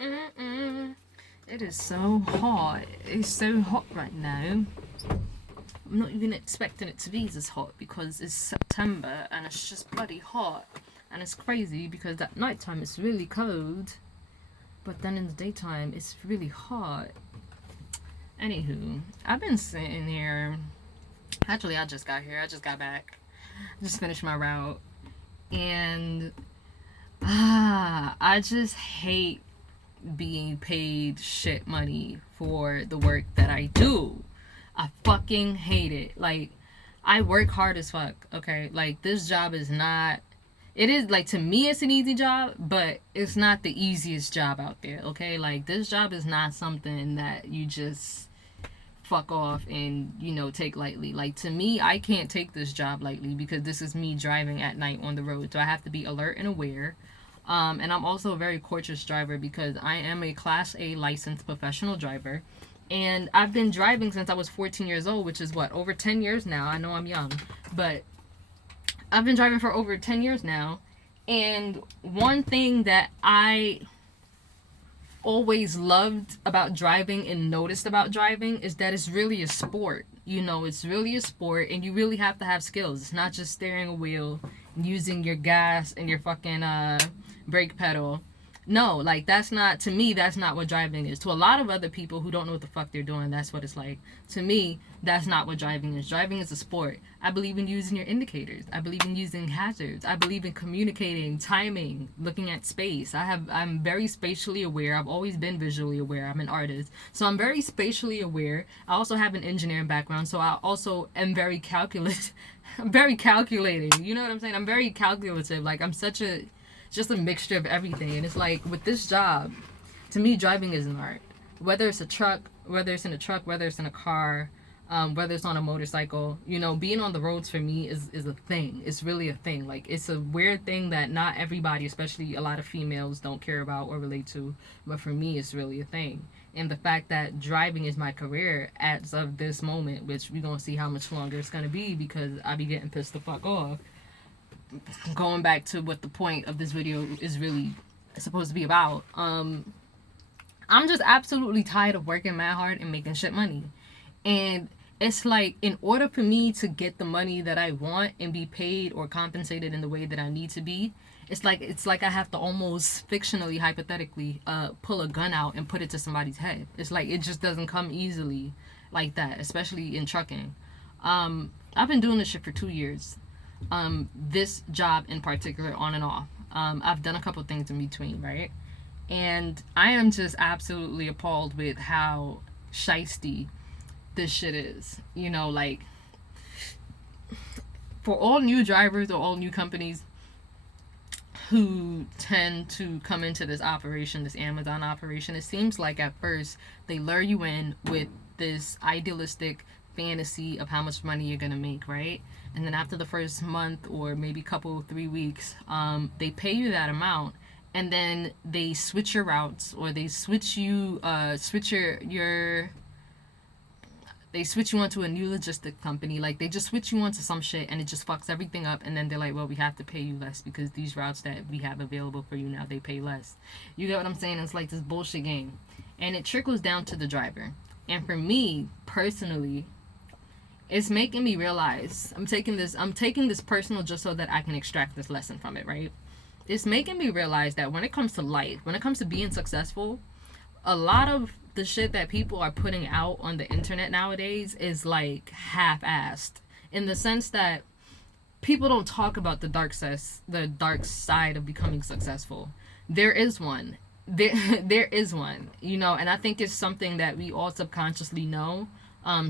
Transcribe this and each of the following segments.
Mm-mm. It is so hot. It's so hot right now. I'm not even expecting it to be this hot because it's September and it's just bloody hot. And it's crazy because at nighttime it's really cold, but then in the daytime it's really hot. Anywho, I've been sitting here. Actually, I just got here. I just got back. Just finished my route. And I just hate being paid shit money for the work that I do. I fucking hate it. Like, I work hard as fuck, okay? Like, this job is not. It is, like, to me, it's an easy job, but it's not the easiest job out there, okay? Like, this job is not something that you just fuck off and, take lightly. Like, to me, I can't take this job lightly because this is me driving at night on the road. So I have to be alert and aware. And I'm also a very cautious driver because I am a Class A licensed professional driver. And I've been driving since I was 14 years old, which is what, over 10 years now. I know I'm young, but I've been driving for over 10 years now. And one thing that I always loved about driving and noticed about driving is that it's really a sport. It's really a sport and you really have to have skills. It's not just steering a wheel and using your gas and your fucking brake pedal. No, like, that's not, to me, that's not what driving is. To a lot of other people who don't know what the fuck they're doing, that's what it's like. To me, that's not what driving is. Driving is a sport. I believe in using your indicators. I believe in using hazards. I believe in communicating, timing, looking at space. I'm very spatially aware. I've always been visually aware. I'm an artist. So I'm very spatially aware. I also have an engineering background, so I also am very I'm very calculating. You know what I'm saying? I'm very calculative. Like, I'm such a just a mixture of everything. And it's like, with this job, to me, driving is an art. Whether it's a truck, whether it's in a truck, whether it's in a car, whether it's on a motorcycle, being on the roads for me is a thing. It's really a thing. Like, it's a weird thing that not everybody, especially a lot of females, don't care about or relate to. But for me, it's really a thing. And the fact that driving is my career as of this moment, which we're going to see how much longer it's going to be because I be getting pissed the fuck off. Going back to what the point of this video is really supposed to be about, I'm just absolutely tired of working mad hard and making shit money. And it's like, in order for me to get the money that I want and be paid or compensated in the way that I need to be, it's like I have to almost fictionally, hypothetically, pull a gun out and put it to somebody's head. It's like, it just doesn't come easily like that, especially in trucking. I've been doing this shit for 2 years. This job in particular, on and off. I've done a couple things in between, right? And I am just absolutely appalled with how shisty this shit is. Like, for all new drivers or all new companies who tend to come into this operation, this Amazon operation, it seems like at first they lure you in with this idealistic fantasy of how much money you're gonna make, right? And then after the first month or maybe couple 3 weeks, they pay you that amount, and then they switch your routes, or they switch you they switch you onto a new logistic company. Like, they just switch you onto some shit and it just fucks everything up, and then they're like, well, we have to pay you less because these routes that we have available for you now, they pay less. You get what I'm saying? It's like this bullshit game, and it trickles down to the driver. And for me personally, it's making me realize, I'm taking this personal just so that I can extract this lesson from it, right? It's making me realize that when it comes to life, when it comes to being successful, a lot of the shit that people are putting out on the internet nowadays is like half-assed, in the sense that people don't talk about the dark side of becoming successful. There is one. There is one, and I think it's something that we all subconsciously know.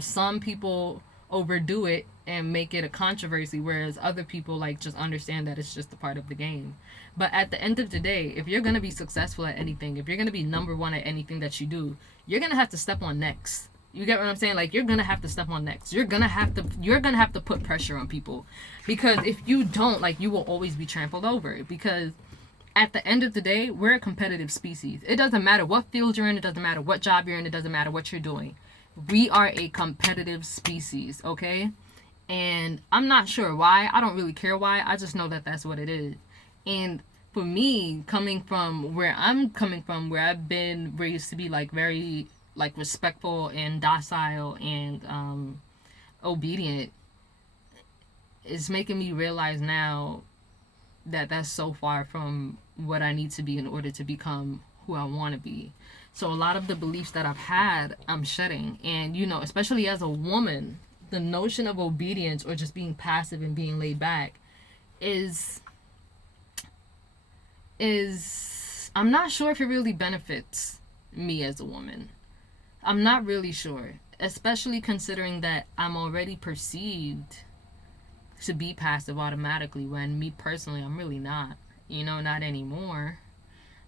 Some people overdo it and make it a controversy, whereas other people like just understand that it's just a part of the game. But at the end of the day, if you're going to be successful at anything, if you're going to be number one at anything that you do, you're going to have to step on necks. You get what I'm saying? Like, you're going to have to step on necks. You're going to have to put pressure on people, because if you don't, like, you will always be trampled over. Because at the end of the day, we're a competitive species. It doesn't matter what field you're in, it doesn't matter what job you're in, it doesn't matter what you're doing. We are a competitive species, okay? And I'm not sure why. I don't really care why. I just know that that's what it is. And for me, coming from where I'm coming from, where I've been raised to be like very like respectful and docile and obedient, is making me realize now that that's so far from what I need to be in order to become who I want to be. So a lot of the beliefs that I've had, I'm shedding. And, you know, especially as a woman, the notion of obedience or just being passive and being laid back is I'm not sure if it really benefits me as a woman. I'm not really sure, especially considering that I'm already perceived to be passive automatically, when me personally, I'm really not. You know, not anymore.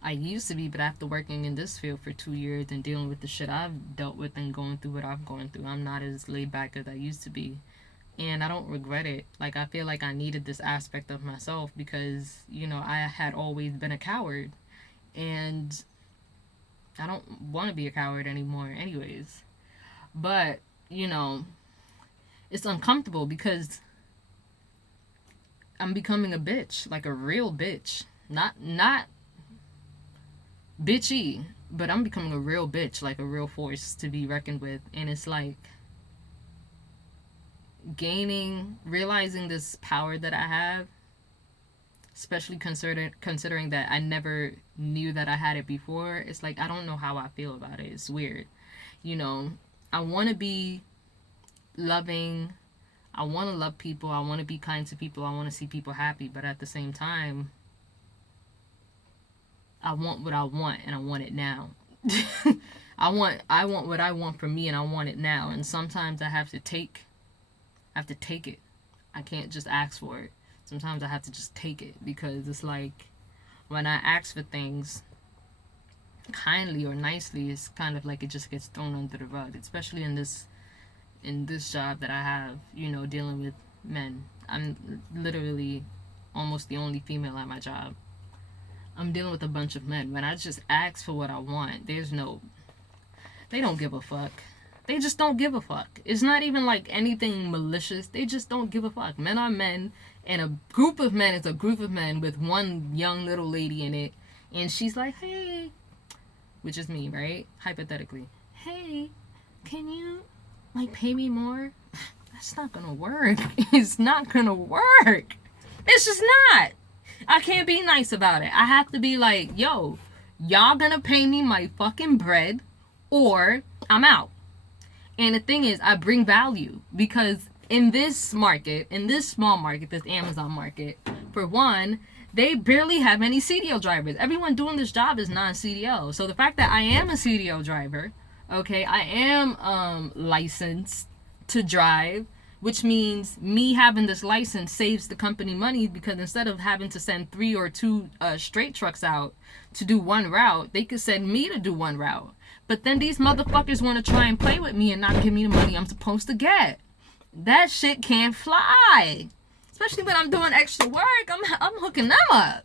I used to be, but after working in this field for 2 years and dealing with the shit I've dealt with and going through what I've gone through, I'm not as laid back as I used to be. And I don't regret it. Like, I feel like I needed this aspect of myself because, you know, I had always been a coward. And I don't want to be a coward anymore anyways. But, you know, it's uncomfortable because I'm becoming a bitch, like a real bitch. Not bitchy, but I'm becoming a real bitch, like a real force to be reckoned with. And it's like realizing this power that I have, especially considering that I never knew that I had it before. It's like, I don't know how I feel about it. It's weird. You know, I want to be loving. I want to love people. I want to be kind to people. I want to see people happy. But at the same time, I want what I want, and I want it now. I want what I want for me, and I want it now. And sometimes I have to take it. I can't just ask for it. Sometimes I have to just take it, because it's like when I ask for things kindly or nicely, it's kind of like it just gets thrown under the rug, especially in this job that I have, you know, dealing with men. I'm literally almost the only female at my job. I'm dealing with a bunch of men. When I just ask for what I want, they don't give a fuck. They just don't give a fuck. It's not even like anything malicious. They just don't give a fuck. Men are men, and a group of men is a group of men with one young little lady in it, and she's like, hey, which is me, right? Hypothetically. Hey, can you, like, pay me more? That's not gonna work. It's not gonna work. It's just not. I can't be nice about it. I have to be like, yo, y'all gonna pay me my fucking bread, or I'm out. And the thing is, I bring value, because in this market, in this small market, this Amazon market, for one, they barely have any CDL drivers. Everyone doing this job is non-CDL. So the fact that I am a CDL driver, okay, I am licensed to drive, which means me having this license saves the company money, because instead of having to send 3 or 2 straight trucks out to do one route, they could send me to do one route. But then these motherfuckers want to try and play with me and not give me the money I'm supposed to get. That shit can't fly. Especially when I'm doing extra work. I'm hooking them up.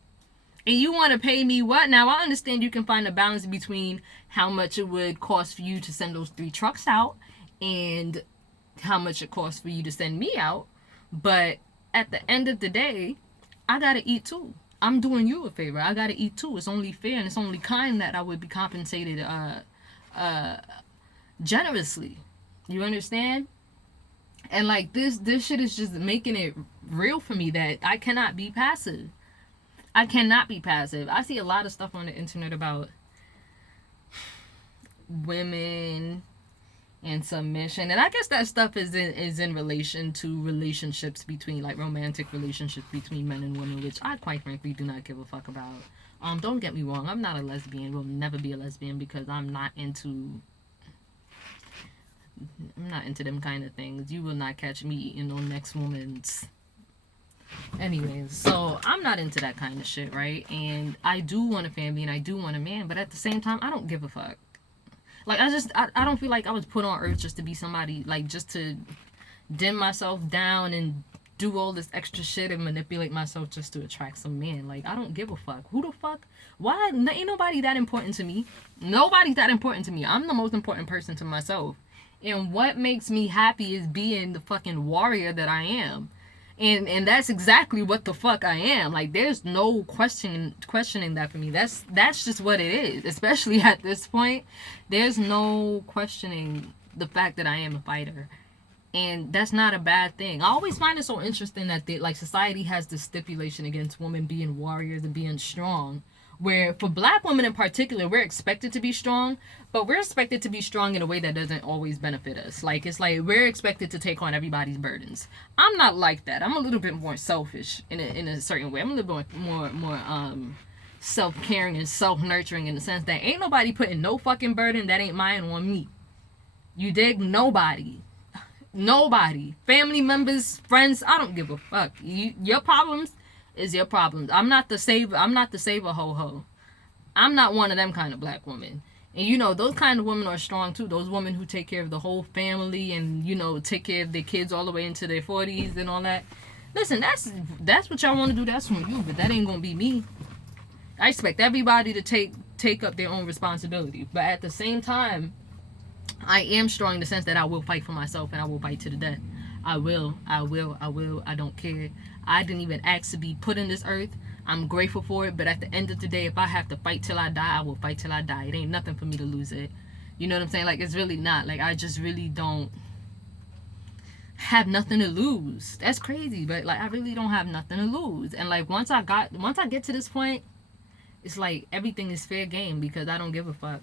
And you want to pay me what? Now, I understand you can find a balance between how much it would cost for you to send those 3 trucks out and how much it costs for you to send me out. But at the end of the day, I got to eat too. I'm doing you a favor. I got to eat too. It's only fair and it's only kind that I would be compensated generously. You understand? And like this shit is just making it real for me that I cannot be passive. I cannot be passive. I see a lot of stuff on the internet about women and submission, and I guess that stuff is in relation to relationships between, like, romantic relationships between men and women, which I quite frankly do not give a fuck about. Don't get me wrong, I'm not a lesbian, will never be a lesbian, because I'm not into them kind of things. You will not catch me eating no next woman's. Anyways, so I'm not into that kind of shit, right? And I do want a family and I do want a man, but at the same time, I don't give a fuck. Like, I don't feel like I was put on earth just to be somebody, like, just to dim myself down and do all this extra shit and manipulate myself just to attract some man. Like, I don't give a fuck. Who the fuck? Why? Ain't nobody that important to me. Nobody's that important to me. I'm the most important person to myself. And what makes me happy is being the fucking warrior that I am. And that's exactly what the fuck I am. Like, there's no questioning that for me. That's just what it is. Especially at this point, there's no questioning the fact that I am a fighter, and that's not a bad thing. I always find it so interesting that like society has this stipulation against women being warriors and being strong, where for black women in particular, we're expected to be strong, but we're expected to be strong in a way that doesn't always benefit us. Like, it's like we're expected to take on everybody's burdens. I'm not like that. I'm a little bit more selfish in a certain way. I'm a little bit more self-caring and self-nurturing, in the sense that ain't nobody putting no fucking burden that ain't mine on me. You dig? Nobody. Family members, friends, I don't give a fuck. Your problems is your problems. I'm not the saver ho ho. I'm not one of them kind of black women. And you know, those kind of women are strong too. Those women who take care of the whole family and, you know, take care of their kids all the way into their 40s and all that. Listen, that's what y'all want to do. That's from you, but that ain't gonna be me. I expect everybody to take up their own responsibility, but at the same time, I am strong in the sense that I will fight for myself, and I will fight to the death. I will. I don't care. I didn't even ask to be put in this earth. I'm grateful for it, but at the end of the day, if I have to fight till I die, I will fight till I die. It ain't nothing for me to lose it. You know what I'm saying? Like, it's really not. Like, I just really don't have nothing to lose. That's crazy, but like, I really don't have nothing to lose. And like, once I get to this point, it's like everything is fair game, because I don't give a fuck.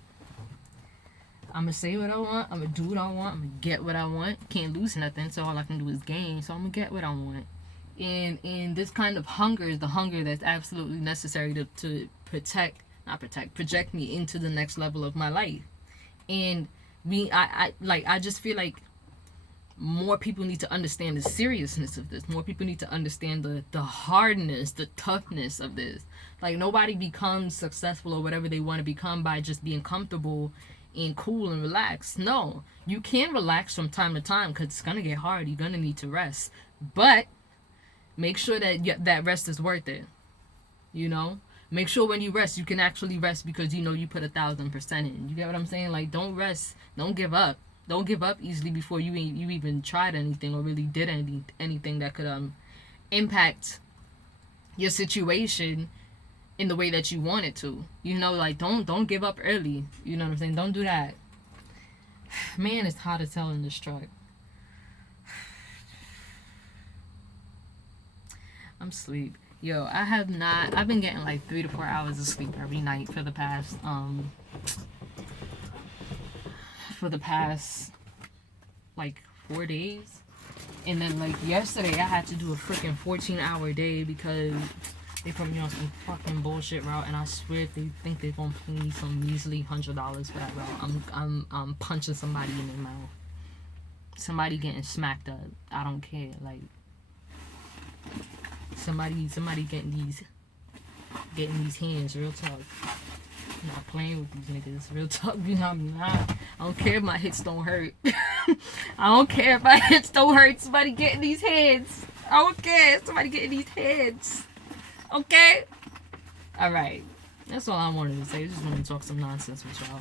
I'm gonna say what I want. I'm gonna do what I want. I'm gonna get what I want. Can't lose nothing, so all I can do is gain. So I'm gonna get what I want. And this kind of hunger is the hunger that's absolutely necessary to project me into the next level of my life. And I just feel like more people need to understand the seriousness of this. More people need to understand the hardness, the toughness of this. Like, nobody becomes successful or whatever they want to become by just being comfortable and cool and relaxed. No, you can relax from time to time, because it's gonna get hard. You're gonna need to rest, but make sure that that rest is worth it. You know, make sure when you rest, you can actually rest, because you know you put 1,000% in. You get what I'm saying? Like, don't rest, don't give up easily before you even tried anything or really did anything that could impact your situation in the way that you want it to. You know, like, don't give up early. You know what I'm saying? Don't do that. Man, it's hard to tell in this truck. I'm asleep. Yo, I've been getting like 3 to 4 hours of sleep every night for the past like 4 days. And then like yesterday I had to do a freaking 14-hour day because they put me on some fucking bullshit route, and I swear if they think they're gonna pay me some measly $100 for that route, I'm punching somebody in their mouth. Somebody getting smacked up. I don't care. Like, somebody getting these hands. Real talk. I'm not playing with these niggas. Real talk. You know, I'm not. I don't care if my hits don't hurt. I don't care if my hits don't hurt. Somebody getting these hands. I don't care. Somebody getting these hands. Okay? Alright. That's all I wanted to say. I just wanted to talk some nonsense with y'all.